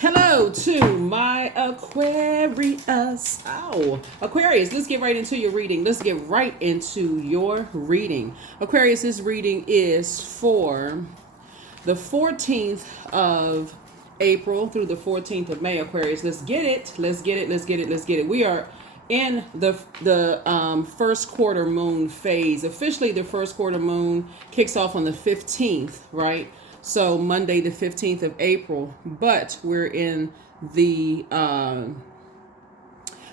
Hello to my Aquarius. Aquarius, let's get right into your reading. Aquarius, this reading is for the 14th of April through the 14th of May. Aquarius, let's get it. We are in the first quarter moon phase. Officially, the first quarter moon kicks off on the 15th, right? So Monday, the 15th of April, but we're in the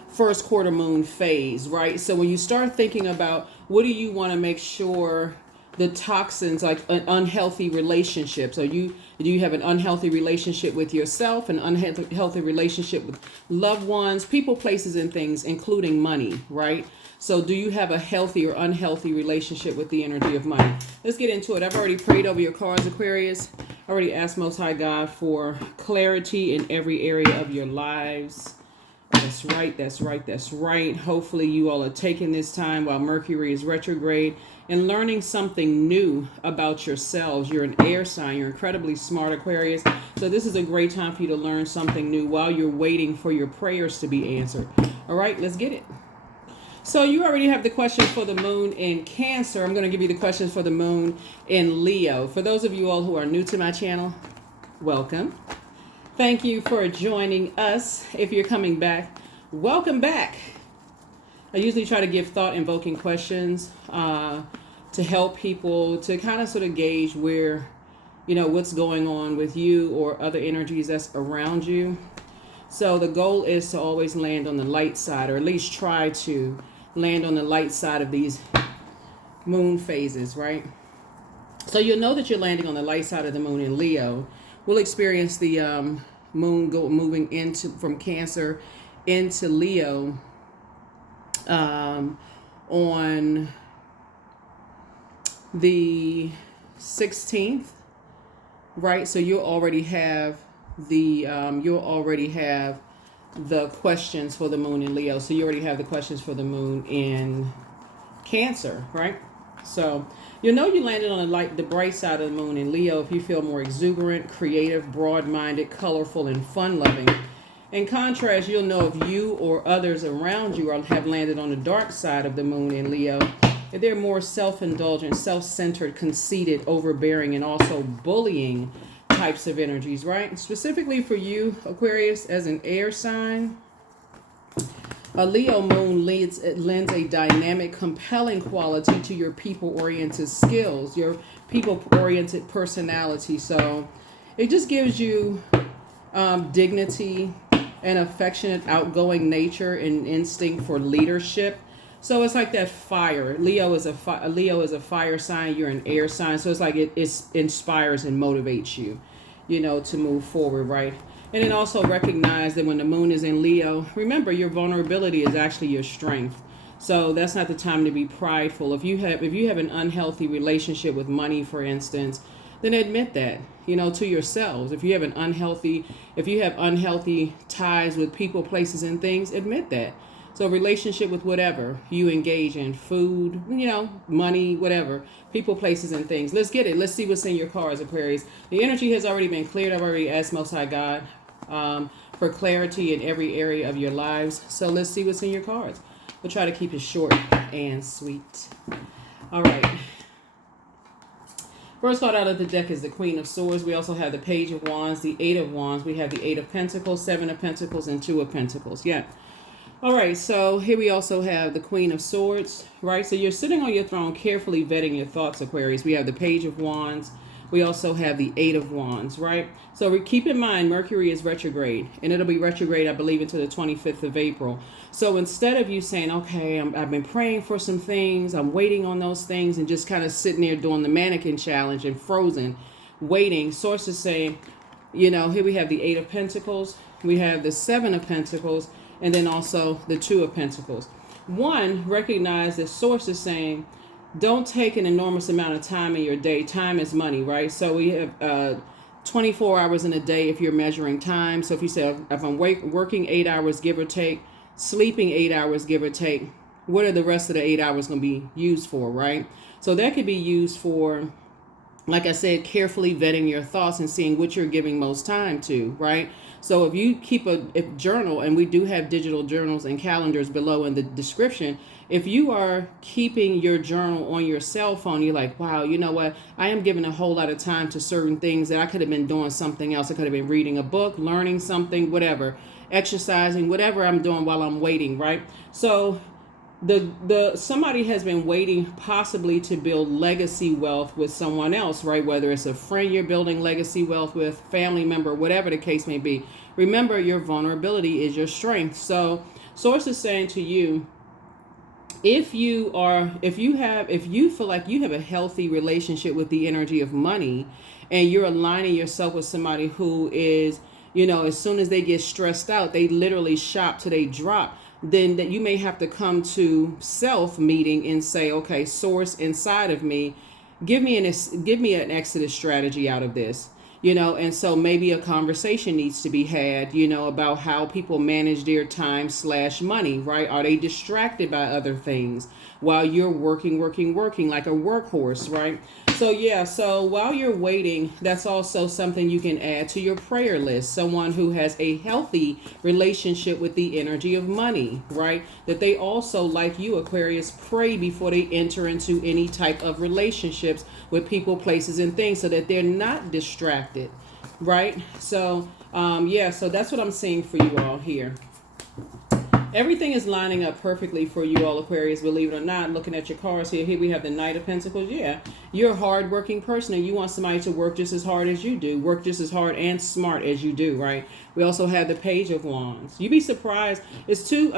first quarter moon phase, right? So when you start thinking about what do you want to make sure the toxins, like an unhealthy relationship. So do you have an unhealthy relationship with yourself, an unhealthy relationship with loved ones, people, places, and things, including money, right? So do you have a healthy or unhealthy relationship with the energy of money? Let's get into it. I've already prayed over your cards, Aquarius. I already asked Most High God for clarity in every area of your lives. That's right. Hopefully you all are taking this time while Mercury is retrograde and learning something new about yourselves. You're an air sign. You're incredibly smart, Aquarius. So this is a great time for you to learn something new while you're waiting for your prayers to be answered. All right, let's get it. So you already have the questions for the moon in Cancer. I'm going to give you the questions for the moon in Leo. For those of you all who are new to my channel, welcome. Thank you for joining us. If you're coming back, welcome back. I usually try to give thought-invoking questions to help people to kind of sort of gauge where, what's going on with you or other energies that's around you. So the goal is to always land on the light side, or at least try to land on the light side of these moon phases, right? So you'll know that you're landing on the light side of the moon in Leo. We'll experience the moon moving from Cancer into Leo on the 16th, right? So you'll already have the questions for the moon in Leo. So you already have the questions for the moon in Cancer, right? So you landed on the bright side of the moon in Leo if you feel more exuberant, creative, broad-minded, colorful, and fun-loving. In contrast, you'll know if you or others around you have landed on the dark side of the moon in Leo, if they're more self-indulgent, self-centered, conceited, overbearing, and also bullying types of energies, right? Specifically for you, Aquarius, as an air sign, a Leo moon lends a dynamic, compelling quality to your people-oriented skills, your people-oriented personality. So it just gives you dignity and affectionate, outgoing nature and instinct for leadership. So it's like that fire. Leo is a fire sign. You're an air sign. So it's like it inspires and motivates you, to move forward, right? And then also recognize that when the moon is in Leo, remember your vulnerability is actually your strength. So that's not the time to be prideful. If you have an unhealthy relationship with money, for instance, then admit that, to yourselves. If you have unhealthy ties with people, places, and things, admit that. So relationship with whatever you engage in, food, money, whatever, people, places, and things. Let's get it. Let's see what's in your cards, Aquarius. The energy has already been cleared. I've already asked Most High God for clarity in every area of your lives. So let's see what's in your cards. We'll try to keep it short and sweet. All right. First card out of the deck is the Queen of Swords. We also have the Page of Wands, the Eight of Wands. We have the Eight of Pentacles, Seven of Pentacles, and Two of Pentacles. Yeah. All right, so here we also have the Queen of Swords, right? So you're sitting on your throne, carefully vetting your thoughts, Aquarius. We have the Page of Wands. We also have the Eight of Wands, right? So keep in mind, Mercury is retrograde, and it'll be retrograde, I believe, until the 25th of April. So instead of you saying, okay, I've been praying for some things, I'm waiting on those things, and just kind of sitting there doing the mannequin challenge and frozen, waiting, sources say, here we have the Eight of Pentacles, we have the Seven of Pentacles, and then also the Two of Pentacles. One, recognize that source is saying, don't take an enormous amount of time in your day. Time is money, right? So we have 24 hours in a day if you're measuring time. So if you say, if I'm working 8 hours, give or take, sleeping 8 hours, give or take, what are the rest of the 8 hours going to be used for, right? So that could be used for like I said, carefully vetting your thoughts and seeing what you're giving most time to, right? So if you keep a journal, and we do have digital journals and calendars below in the description, if you are keeping your journal on your cell phone, you're like, wow, you know what? I am giving a whole lot of time to certain things that I could have been doing something else. I could have been reading a book, learning something, whatever, exercising, whatever I'm doing while I'm waiting, right? So the somebody has been waiting possibly to build legacy wealth with someone else, right? Whether it's a friend you're building legacy wealth with, family member, whatever the case may be. Remember, your vulnerability is your strength. So source is saying to you, if you feel like you have a healthy relationship with the energy of money, and you're aligning yourself with somebody who is, as soon as they get stressed out, they literally shop till they drop, then that you may have to come to self meeting and say, okay, source inside of me, give me an exodus strategy out of this. And so maybe a conversation needs to be had, about how people manage their time/money, right? Are they distracted by other things while you're working like a workhorse, right? So while you're waiting, that's also something you can add to your prayer list. Someone who has a healthy relationship with the energy of money, right? That they also, like you, Aquarius, pray before they enter into any type of relationships with people, places, and things, so that they're not distracted, right? So that's what I'm seeing for you all here. Everything is lining up perfectly for you all, Aquarius, believe it or not. Looking at your cards here we have the Knight of Pentacles. Yeah, you're a hard-working person, and you want somebody to work just as hard as you do, work just as hard and smart as you do, right? We also have the Page of Wands. You'd be surprised. It's two,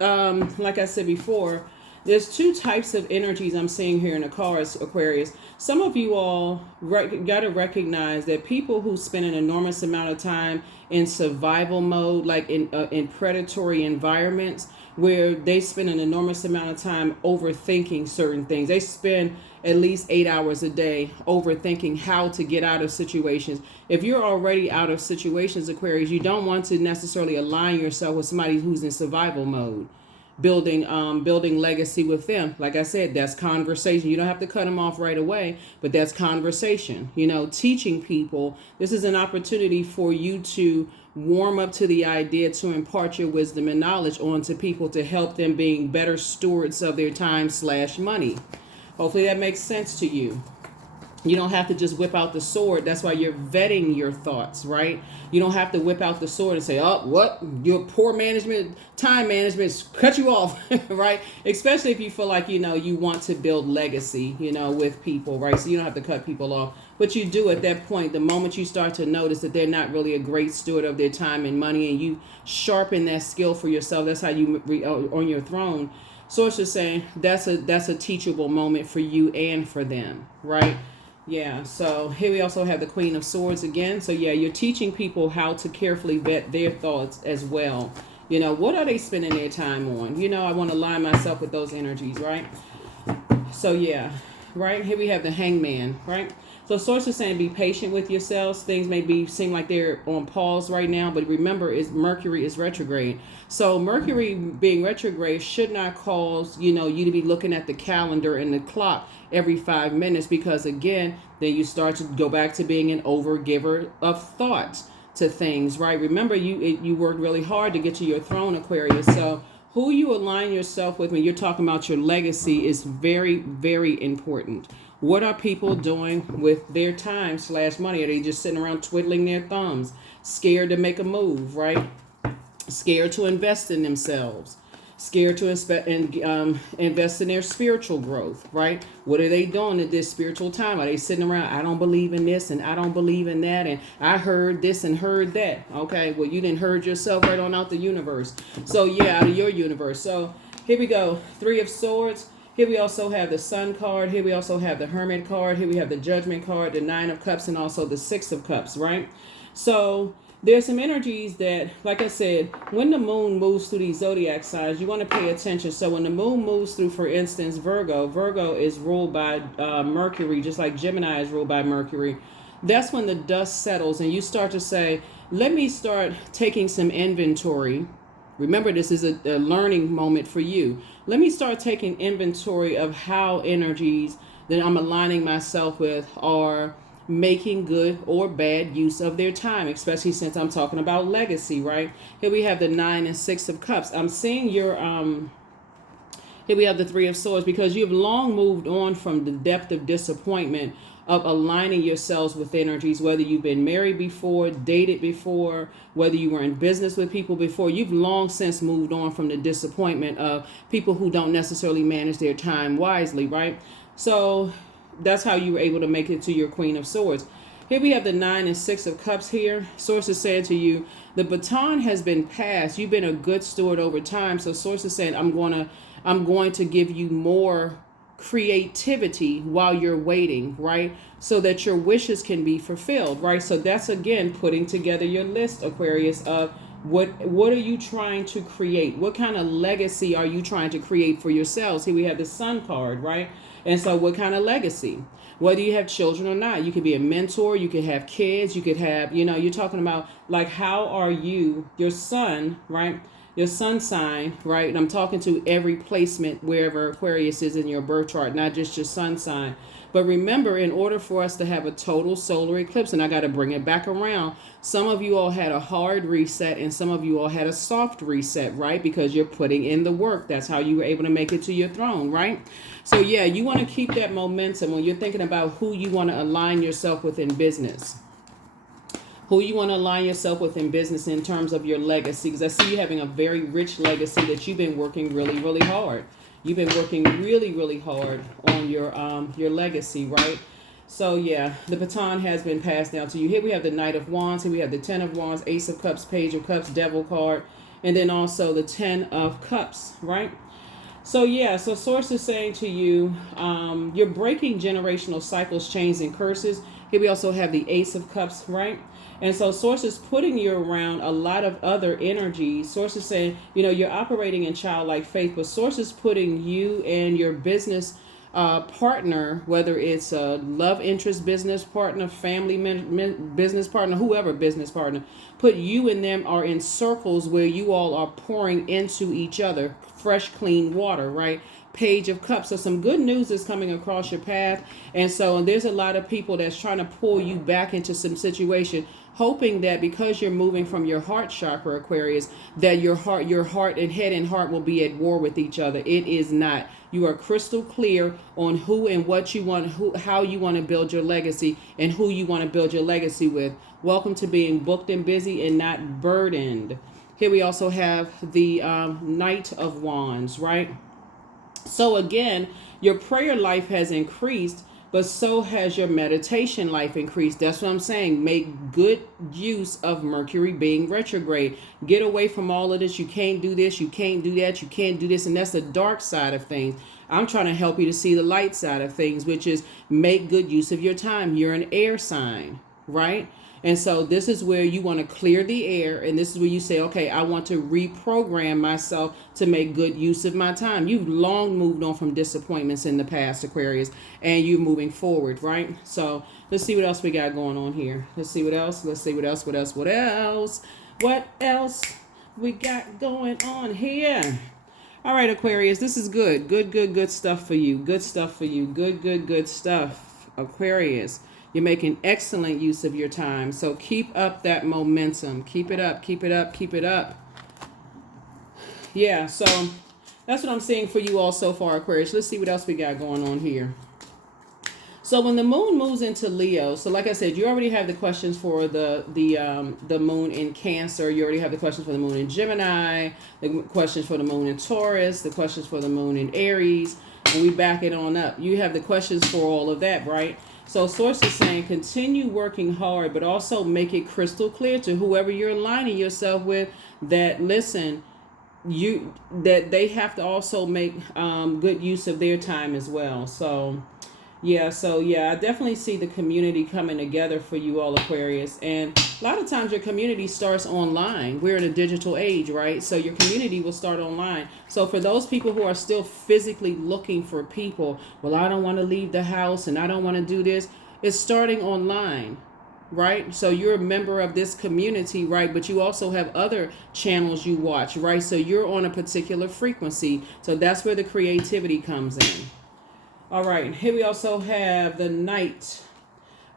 like I said before, there's two types of energies I'm seeing here in the cards, Aquarius. Some of you all got to recognize that people who spend an enormous amount of time in survival mode, like in predatory environments, where they spend an enormous amount of time overthinking certain things. They spend at least 8 hours a day overthinking how to get out of situations. If you're already out of situations, Aquarius, you don't want to necessarily align yourself with somebody who's in survival mode. Building legacy with them. Like I said, that's conversation. You don't have to cut them off right away, but that's conversation. Teaching people. This is an opportunity for you to warm up to the idea to impart your wisdom and knowledge onto people to help them being better stewards of their time/money. Hopefully that makes sense to you. You don't have to just whip out the sword. That's why you're vetting your thoughts, right? You don't have to whip out the sword and say, oh, what? Your poor management, time management, cut you off, right? Especially if you feel like, you want to build legacy, with people, right? So you don't have to cut people off. But you do at that point, the moment you start to notice that they're not really a great steward of their time and money, and you sharpen that skill for yourself. That's how you, on your throne. Source is saying that's a teachable moment for you and for them, right? Yeah, so here we also have the Queen of Swords again. So yeah, you're teaching people how to carefully vet their thoughts as well. What are they spending their time on? I want to align myself with those energies, right? So yeah, right? Here we have the Hangman, right? So source is saying be patient with yourselves. Things may seem like they're on pause right now, but remember, Mercury is retrograde. So Mercury being retrograde should not cause, you to be looking at the calendar and the clock every 5 minutes, because again, then you start to go back to being an overgiver of thoughts to things, right? Remember, you worked really hard to get to your throne, Aquarius. So who you align yourself with when you're talking about your legacy is very, very important. What are people doing with their time/money? Are they just sitting around twiddling their thumbs, scared to make a move, right? Scared to invest in themselves, scared to invest in their spiritual growth, right? What are they doing at this spiritual time? Are they sitting around, I don't believe in this and I don't believe in that, and I heard this and heard that? Okay, well, you didn't heard yourself right on out the universe. So yeah, out of your universe. So here we go. 3 of Swords. Here we also have the Sun card. Here we also have the Hermit card. Here we have the Judgment card, the 9 of Cups, and also the 6 of Cups, right? So there's some energies that, like I said, when the moon moves through these zodiac signs, you want to pay attention. So when the moon moves through, for instance, Virgo is ruled by Mercury, just like Gemini is ruled by Mercury. That's when the dust settles and you start to say, let me start taking some inventory. Remember, this is a learning moment for you. Let me start taking inventory of how energies that I'm aligning myself with are making good or bad use of their time, especially since I'm talking about legacy, right? Here we have the 9 and 6 of Cups. I'm seeing your here we have the 3 of Swords, because you've long moved on from the depth of disappointment of aligning yourselves with energies, whether you've been married before, dated before, whether you were in business with people before. You've long since moved on from the disappointment of people who don't necessarily manage their time wisely, right? So that's how you were able to make it to your Queen of Swords. Here we have the 9 and 6 of Cups here. Source is saying to you, the baton has been passed. You've been a good steward over time. So Source is saying, I'm going to give you more creativity while you're waiting, right? So that your wishes can be fulfilled, right? So that's, again, putting together your list, Aquarius, of what are you trying to create? What kind of legacy are you trying to create for yourselves? Here we have the Sun card, right? And so what kind of legacy? Whether you have children or not, you could be a mentor, you could have kids, you could have, you're talking about, like, how are you, your sun, right? Your sun sign, right? And I'm talking to every placement wherever Aquarius is in your birth chart, not just your sun sign. But remember, in order for us to have a total solar eclipse, and I got to bring it back around, some of you all had a hard reset and some of you all had a soft reset, right? Because you're putting in the work. That's how you were able to make it to your throne, right? So yeah, you want to keep that momentum when you're thinking about who you want to align yourself with in business. Who you want to align yourself with in business in terms of your legacy. Because I see you having a very rich legacy that you've been working really, really hard. You've been working really, really hard on your legacy, right? So yeah, the baton has been passed down to you. Here we have the Knight of Wands. Here we have the 10 of Wands, Ace of Cups, Page of Cups, Devil card, and then also the 10 of Cups, right? So yeah, so Source is saying to you, you're breaking generational cycles, chains, and curses. Here we also have the Ace of Cups, right? And so Source is putting you around a lot of other energies. Source is saying, you're operating in childlike faith, but Source is putting you and your business partner, whether it's a love interest business partner, family business partner, whoever business partner, put you and them are in circles where you all are pouring into each other fresh, clean water, right? Page of Cups. So some good news is coming across your path. And so there's a lot of people that's trying to pull you back into some situation, hoping that because you're moving from your heart chakra, Aquarius, that your heart and head and heart will be at war with each other. It is not. You are crystal clear on who and what you want, how you want to build your legacy and who you want to build your legacy with. Welcome to being booked and busy and not burdened. Here we also have the Knight of Wands, right? So again, your prayer life has increased, but so has your meditation life increased. That's what I'm saying. Make good use of Mercury being retrograde. Get away from all of this. You can't do this. You can't do that. You can't do this. And that's the dark side of things. I'm trying to help you to see the light side of things, which is make good use of your time. You're an air sign, right? And so this is where you want to clear the air. And this is where you say, okay, I want to reprogram myself to make good use of my time. You've long moved on from disappointments in the past, Aquarius, and you're moving forward, right? So let's see what else we got going on here. Let's see what else. Let's see what else. What else we got going on here? All right, Aquarius, this is good. Good stuff for you. Good stuff for you. Good stuff, Aquarius. You're making excellent use of your time. So keep up that momentum. Keep it up. Yeah, so that's what I'm seeing for you all so far, Aquarius. Let's see what else we got going on here. So when the moon moves into Leo, so like I said, you already have the questions for the moon in Cancer. You already have the questions for the moon in Gemini, the questions for the moon in Taurus, the questions for the moon in Aries, and we back it on up. You have the questions for all of that, right? So Source is saying continue working hard, but also make it crystal clear to whoever you're aligning yourself with that, listen, that they have to also make good use of their time as well. So yeah, I definitely see the community coming together for you all, Aquarius. And a lot of times your community starts online. We're in a digital age, right? So your community will start online. So for those people who are still physically looking for people, well, I don't want to leave the house and I don't want to do this. It's starting online, right? So you're a member of this community, right? But you also have other channels you watch, right? So you're on a particular frequency. So that's where the creativity comes in. All right. Here we also have the Knight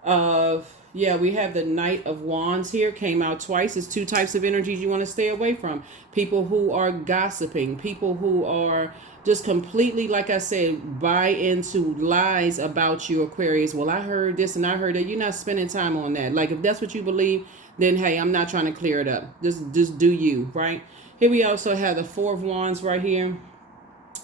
of, yeah, we have the Knight of Wands here. Came out twice. It's two types of energies you want to stay away from. People who are gossiping. People who are just completely, like I said, buy into lies about you, Aquarius. Well, I heard this and I heard that. You're not spending time on that. Like, if that's what you believe, then hey, I'm not trying to clear it up. Just do you, right? Here we also have the Four of Wands right here.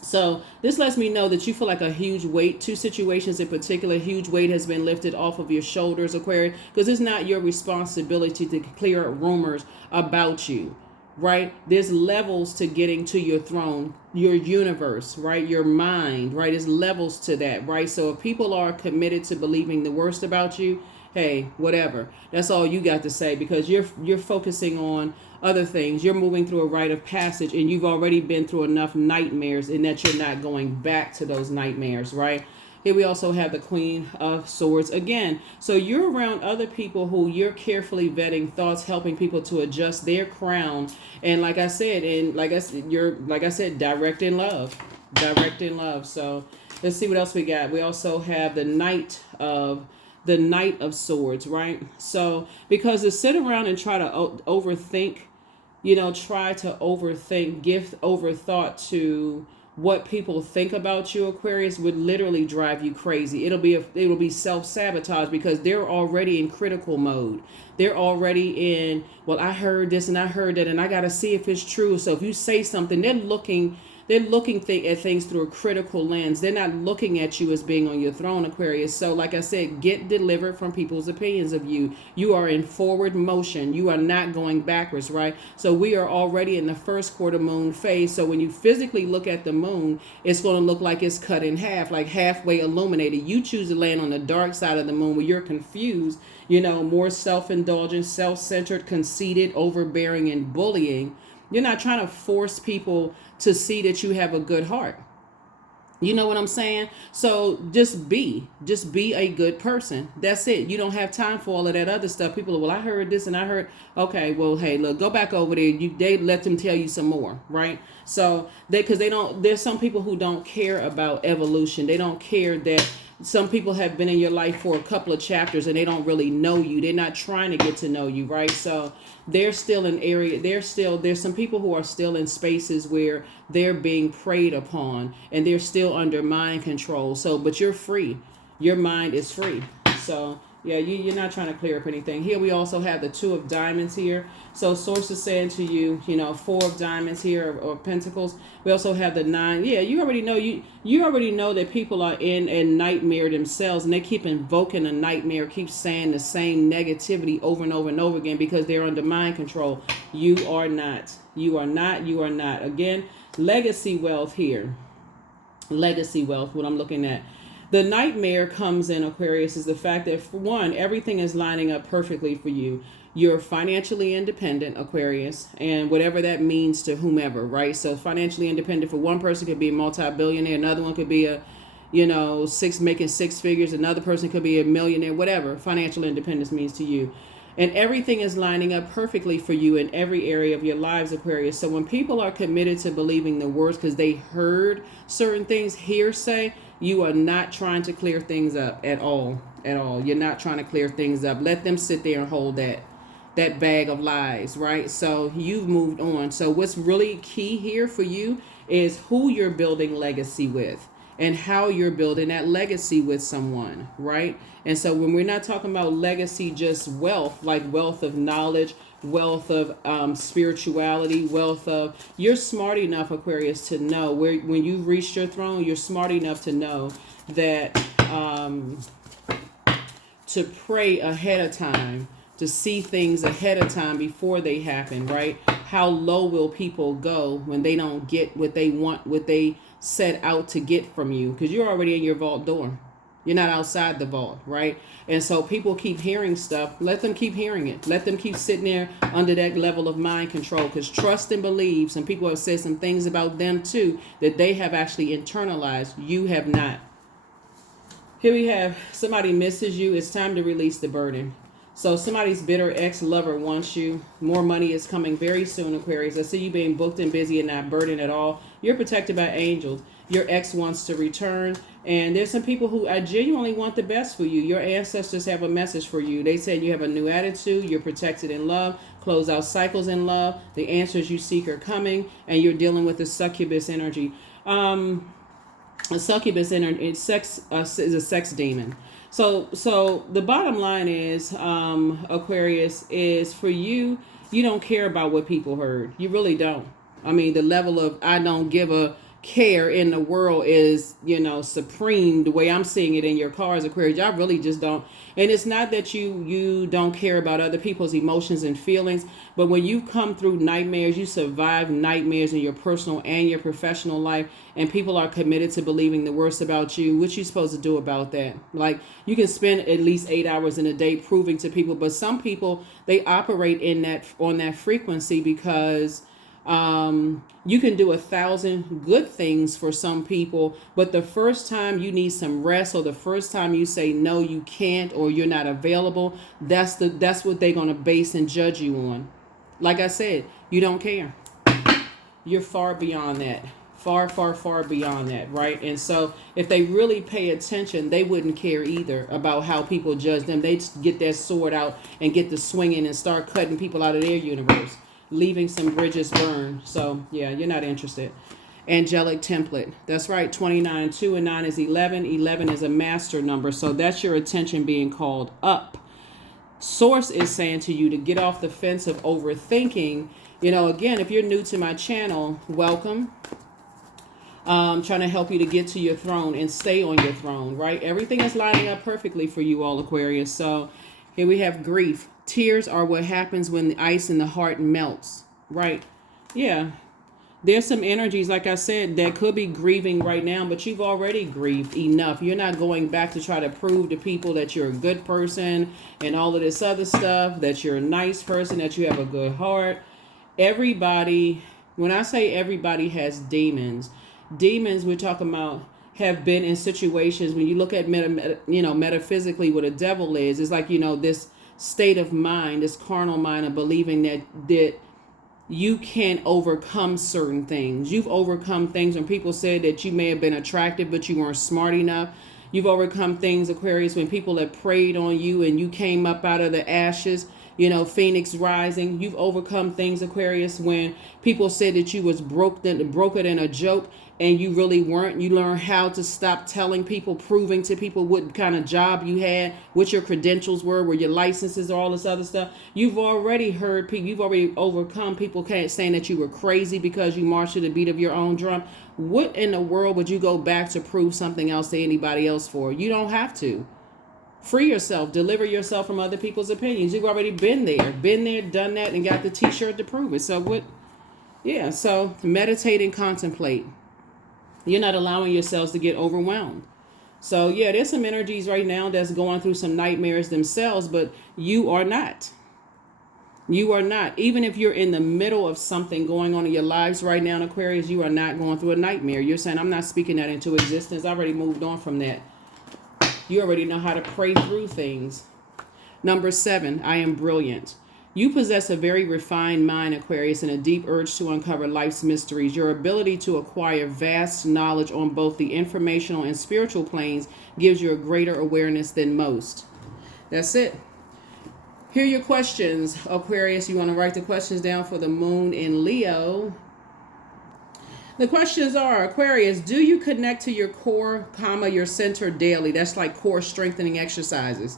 So this lets me know that you feel like a huge weight, two situations in particular, huge weight has been lifted off of your shoulders, Aquarius, because it's not your responsibility to clear up rumors about you, right? There's levels to getting to your throne, your universe, right? Your mind, right? There's levels to that, right? So if people are committed to believing the worst about you, hey, whatever. That's all you got to say, because you're focusing on other things. You're moving through a rite of passage, and you've already been through enough nightmares, and that you're not going back to those nightmares, right? Here we also have the Queen of Swords again. So you're around other people who you're carefully vetting thoughts, helping people to adjust their crown. And like I said, direct in love, direct in love. So let's see what else we got. We also have the Knight of Swords, right? So because to sit around and try to overthink, try to overthink, give overthought to what people think about you, Aquarius, would literally drive you crazy. It'll be self-sabotage, because they're already in critical mode. They're already in, well, I heard this and I heard that, and I got to see if it's true. So if you say something, they're looking at things through a critical lens. They're not looking at you as being on your throne, Aquarius. So like I said, get delivered from people's opinions of you. You are in forward motion. You are not going backwards, right? So we are already in the first quarter moon phase. So when you physically look at the moon, it's going to look like it's cut in half, like halfway illuminated. You choose to land on the dark side of the moon, where you're confused, more self-indulgent, self-centered, conceited, overbearing, and bullying. You're not trying to force people to see that you have a good heart. You know what I'm saying? So just be a good person. That's it. You don't have time for all of that other stuff. People are, well, I heard this and I heard, okay, well, hey, look, go back over there. They let them tell you some more, right? So there's some people who don't care about evolution. They don't care that some people have been in your life for a couple of chapters and they don't really know you. They're not trying to get to know you, right? So there's still there's some people who are still in spaces where they're being preyed upon, and they're still under mind control. So, but you're free. Your mind is free. So yeah, you're not trying to clear up anything. Here we also have the Two of Diamonds here. So source is saying to you, Four of Diamonds here, or Pentacles. We also have the Nine. Yeah, you already know you already know that people are in a nightmare themselves, and they keep invoking a nightmare, keep saying the same negativity over and over and over again, because they're under mind control. You are not. You are not. You are not. Again, legacy wealth here. Legacy wealth, what I'm looking at. The nightmare comes in, Aquarius, is the fact that, for one, everything is lining up perfectly for you. You're financially independent, Aquarius, and whatever that means to whomever, right? So financially independent for one person could be a multi-billionaire. Another one could be making six figures. Another person could be a millionaire, whatever financial independence means to you. And everything is lining up perfectly for you in every area of your lives, Aquarius. So when people are committed to believing the worst because they heard certain things, hearsay, you are not trying to clear things up at all. At all. You're not trying to clear things up. Let them sit there and hold that bag of lies, right? So you've moved on. So what's really key here for you is who you're building legacy with, and how you're building that legacy with someone, right? And so when we're not talking about legacy, just wealth, like wealth of knowledge, wealth of spirituality, you're smart enough, Aquarius, to know when you've reached your throne, you're smart enough to know that to pray ahead of time, to see things ahead of time before they happen, right? How low will people go when they don't get what they want, what they set out to get from you? Because you're already in your vault door. You're not outside the vault, right? And so people keep hearing stuff. Let them keep hearing it. Let them keep sitting there under that level of mind control, because trust and believe. Some people have said some things about them too that they have actually internalized. You have not. Here we have somebody misses you. It's time to release the burden. So somebody's bitter ex-lover wants you. More money is coming very soon, Aquarius. I see you being booked and busy and not burdened at all. You're protected by angels. Your ex wants to return. And there's some people who I genuinely want the best for you. Your ancestors have a message for you. They said you have a new attitude, you're protected in love, close out cycles in love, the answers you seek are coming, and you're dealing with the succubus energy. A succubus energy, is a sex demon. So the bottom line is, Aquarius, is for you, you don't care about what people heard. You really don't. I mean, the level of I don't give a care in the world is, supreme. The way I'm seeing it in your cards, Aquarius, I really just don't. And it's not that you don't care about other people's emotions and feelings, but when you come through nightmares, you survive nightmares in your personal and your professional life, and people are committed to believing the worst about you. What you supposed to do about that? Like, you can spend at least 8 hours in a day proving to people, but some people, they operate on that frequency because you can do 1,000 good things for some people, but the first time you need some rest, or the first time you say no, you can't, or you're not available, that's what they're going to base and judge you on. Like I said, you don't care. You're far beyond that. Far, far, far beyond that, right? And so if they really pay attention, they wouldn't care either about how people judge them. They'd get their sword out and get to swinging and start cutting people out of their universe, leaving some bridges burned. So yeah, you're not interested. Angelic template. That's right. 29, 2 and 9 is 11. 11 is a master number. So that's your attention being called up. Source is saying to you to get off the fence of overthinking. Again, if you're new to my channel, welcome. Trying to help you to get to your throne and stay on your throne, right? Everything is lining up perfectly for you all, Aquarius. So here we have grief. Tears are what happens when the ice in the heart melts, right? Yeah. There's some energies, like I said, that could be grieving right now, but you've already grieved enough. You're not going back to try to prove to people that you're a good person and all of this other stuff, that you're a nice person, that you have a good heart. Everybody, when I say everybody has demons we're talking about have been in situations, when you look at metaphysically what a devil is, it's like, this state of mind, this carnal mind of believing that you can't overcome certain things. You've overcome things when people said that you may have been attractive, but you weren't smart enough. You've overcome things, Aquarius, when people have preyed on you and you came up out of the ashes, Phoenix rising. You've overcome things, Aquarius, when people said that you was broker than a joke, and you really weren't. You learn how to stop telling people, proving to people what kind of job you had, what your credentials were your licenses, all this other stuff. You've already heard people, you've already overcome people saying that you were crazy because you marched to the beat of your own drum. What in the world would you go back to prove something else to anybody else for? You don't have to. Free yourself, deliver yourself from other people's opinions. You've already been there, done that, and got the t-shirt to prove it. So what? Yeah, so meditate and contemplate. You're not allowing yourselves to get overwhelmed. So yeah, there's some energies right now that's going through some nightmares themselves, but you are not. You are not. Even if you're in the middle of something going on in your lives right now, Aquarius, you are not going through a nightmare. You're saying, I'm not speaking that into existence. I already moved on from that. You already know how to pray through things. Number 7, I am brilliant. You possess a very refined mind, Aquarius, and a deep urge to uncover life's mysteries. Your ability to acquire vast knowledge on both the informational and spiritual planes gives you a greater awareness than most. That's it. Here are your questions, Aquarius. You want to write the questions down for the moon in Leo. The questions are, Aquarius, do you connect to your core, your center daily? That's like core strengthening exercises.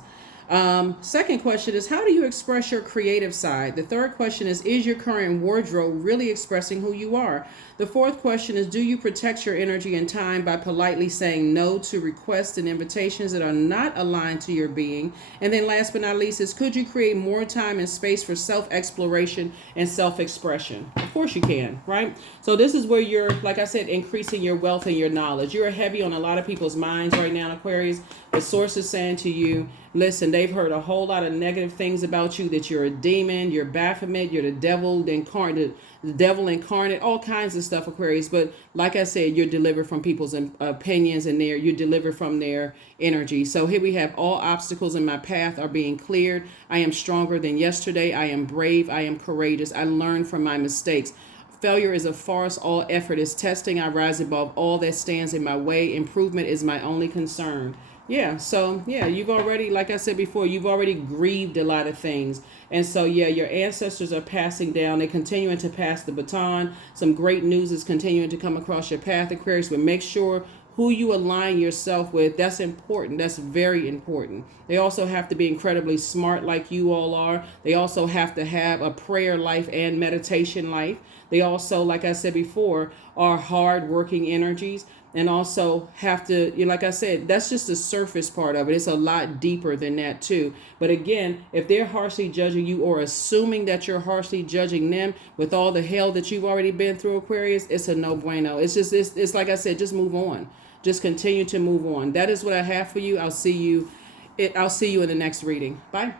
Second question is, how do you express your creative side? The third question is your current wardrobe really expressing who you are? The fourth question is, do you protect your energy and time by politely saying no to requests and invitations that are not aligned to your being? And then last but not least is, could you create more time and space for self-exploration and self-expression? Of course you can, right? So this is where you're, like I said, increasing your wealth and your knowledge. You're heavy on a lot of people's minds right now, Aquarius. The source is saying to you, listen, they've heard a whole lot of negative things about you, that you're a demon, you're Baphomet, you're the devil incarnate, all kinds of stuff, Aquarius. But like I said, you're delivered from people's opinions, and you're delivered from their energy. So here we have, all obstacles in my path are being cleared. I am stronger than yesterday. I am brave. I am courageous. I learn from my mistakes. Failure is a farce. All effort is testing. I rise above all that stands in my way. Improvement is my only concern. Yeah, so yeah, you've already, like I said before, you've already grieved a lot of things. And so, yeah, your ancestors are passing down. They're continuing to pass the baton. Some great news is continuing to come across your path, Aquarius, but make sure who you align yourself with. That's important. That's very important. They also have to be incredibly smart like you all are. They also have to have a prayer life and meditation life. They also, like I said before, are hard working energies, and also have to, you know, like I said, that's just the surface part of it. It's a lot deeper than that too. But again, if they're harshly judging you or assuming that you're harshly judging them with all the hell that you've already been through, Aquarius, it's a no bueno. It's just, it's like I said, just move on. Just continue to move on. That is what I have for you. I'll see you in the next reading. Bye.